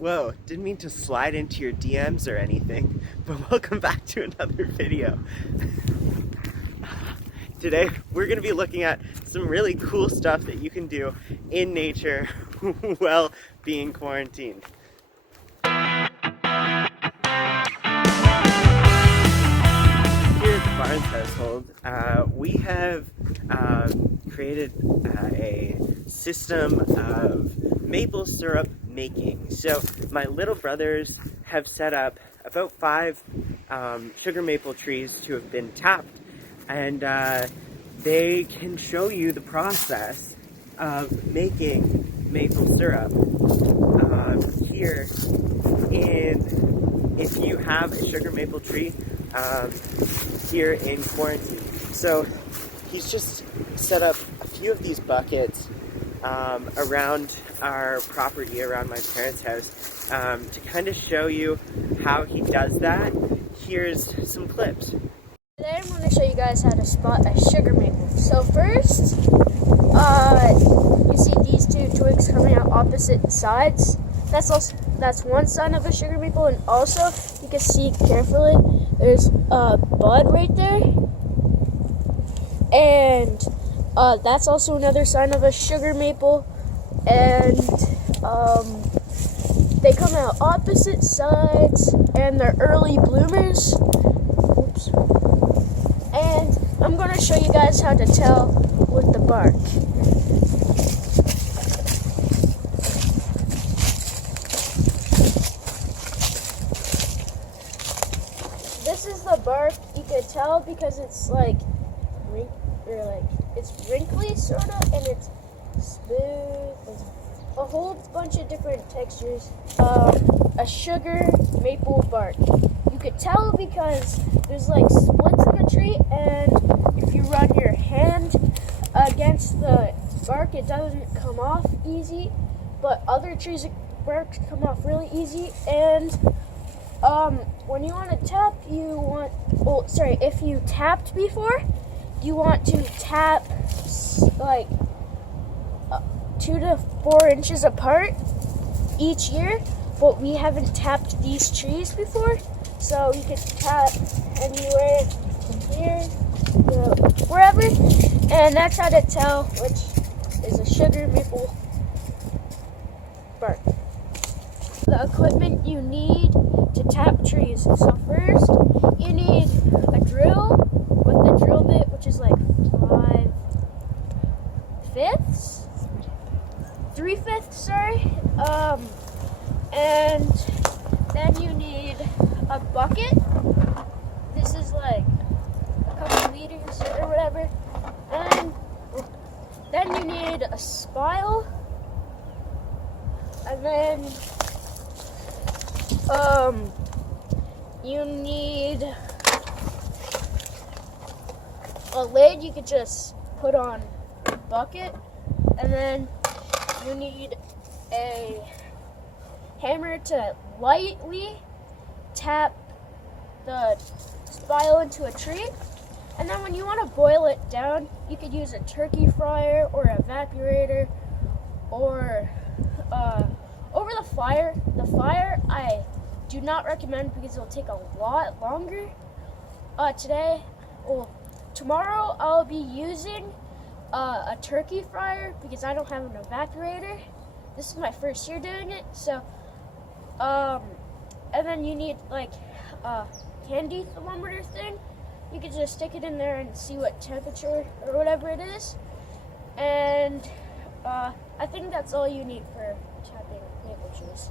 Whoa, didn't mean to slide into your DMs or anything, but welcome back to another video. Today, we're gonna be looking at some really cool stuff that you can do in nature while being quarantined. Here at the Barnes household, we have created a system of maple syrup making. So my little brothers have set up about 5 sugar maple trees to have been tapped, and they can show you the process of making maple syrup here if you have a sugar maple tree here in quarantine. So he's just set up a few of these buckets around our property, around my parents' house, to kind of show you how he does that. Here's some clips. Today I'm going to show you guys how to spot a sugar maple. So first, you see these 2 twigs coming out opposite sides. That's one sign of a sugar maple, and also you can see carefully there's a bud right there, and that's also another sign of a sugar maple. And they come out opposite sides, and they're early bloomers. Oops. And I'm going to show you guys how to tell with the bark. This is the bark. You can tell because it's it's wrinkly sort of, and it's smooth. There's a whole bunch of different textures. A sugar maple bark. You could tell because there's splits in the tree, and if you run your hand against the bark, it doesn't come off easy. But other trees' bark come off really easy. And when you want to tap, if you tapped before, you want to tap 2 to 4 inches apart each year. But we haven't tapped these trees before, so you can tap anywhere from here to wherever, and that's how to tell which is a sugar maple bark. The equipment you need to tap trees. So first, you need a drill with the drill bit, which is 3/5, sorry. And then you need a bucket. This is a couple liters or whatever. And then you need a spile. And then you need a lid you could just put on the bucket. And then you need a hammer to lightly tap the spile into a tree. And then when you want to boil it down, you could use a turkey fryer or evaporator, or over the fire. The fire I do not recommend because it'll take a lot longer. Tomorrow I'll be using a turkey fryer because I don't have an evaporator. This is my first year doing it, so and then you need a candy thermometer thing. You can just stick it in there and see what temperature or whatever it is. And I think that's all you need for tapping maple trees.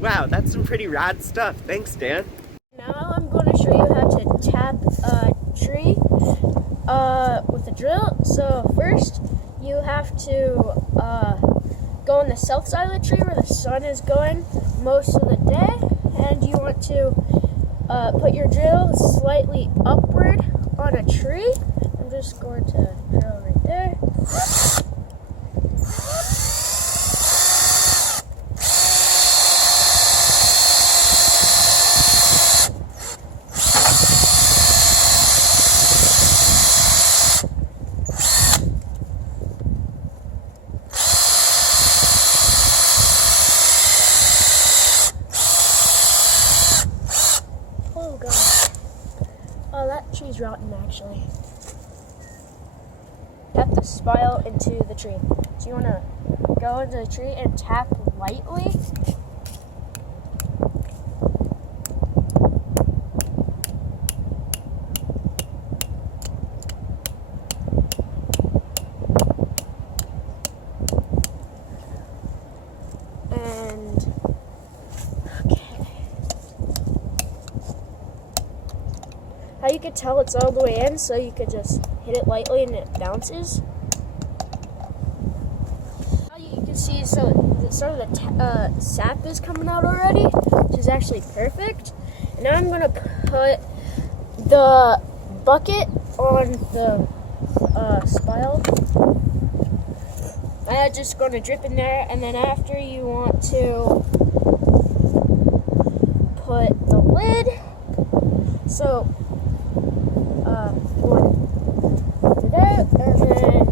Wow, that's some pretty rad stuff. Thanks, Dan. Now I'm going to show you how to tap a tree with a drill. So first, you have to go on the south side of the tree where the sun is going most of the day, and you want to put your drill slightly upward on a tree. I'm just going to drill right there. actually. Tap the spile into the tree. So you want to go into the tree and tap lightly. And okay. How you could tell it's all the way in, so you could just hit it lightly and it bounces. Now you can see, so some of the sap is coming out already, which is actually perfect. And now I'm gonna put the bucket on the spile. I'm just gonna drip in there, and then after you want to put the lid. So put it out, and then put it there.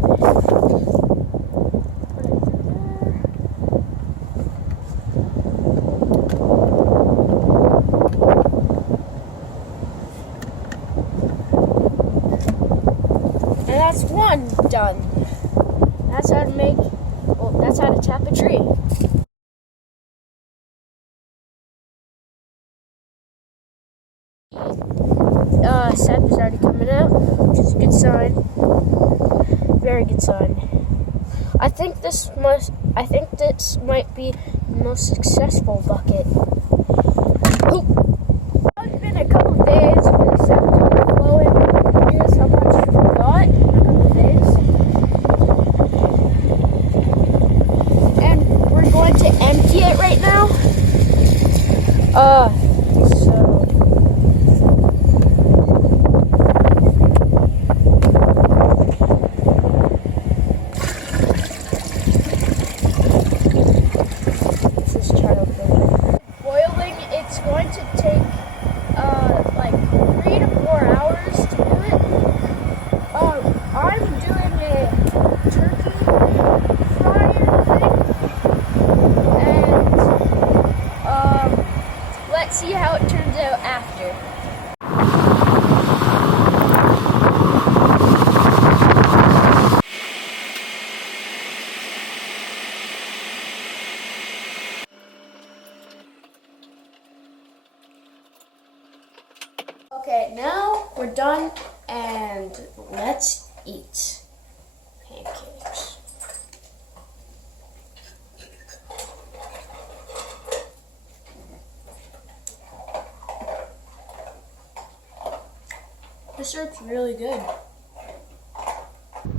And that's one done. That's how to make, well, that's how to tap a tree. Sap is already coming out, which is a good sign. Very good sign. I think this might be the most successful bucket. Ooh. It's been a couple of days with the sap flowing. Here's how much we got in a couple of days. And we're going to empty it right now. It's going to take like 3 to 4 hours to do it. I'm doing a turkey fryer thing, and let's see how it turns out after. Okay, now we're done, and let's eat pancakes. This syrup's really good.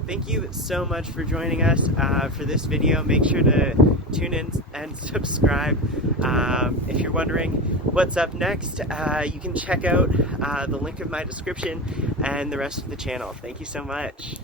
Thank you so much for joining us for this video. Make sure to tune in and subscribe. If you're wondering what's up next, you can check out the link in my description and the rest of the channel. Thank you so much.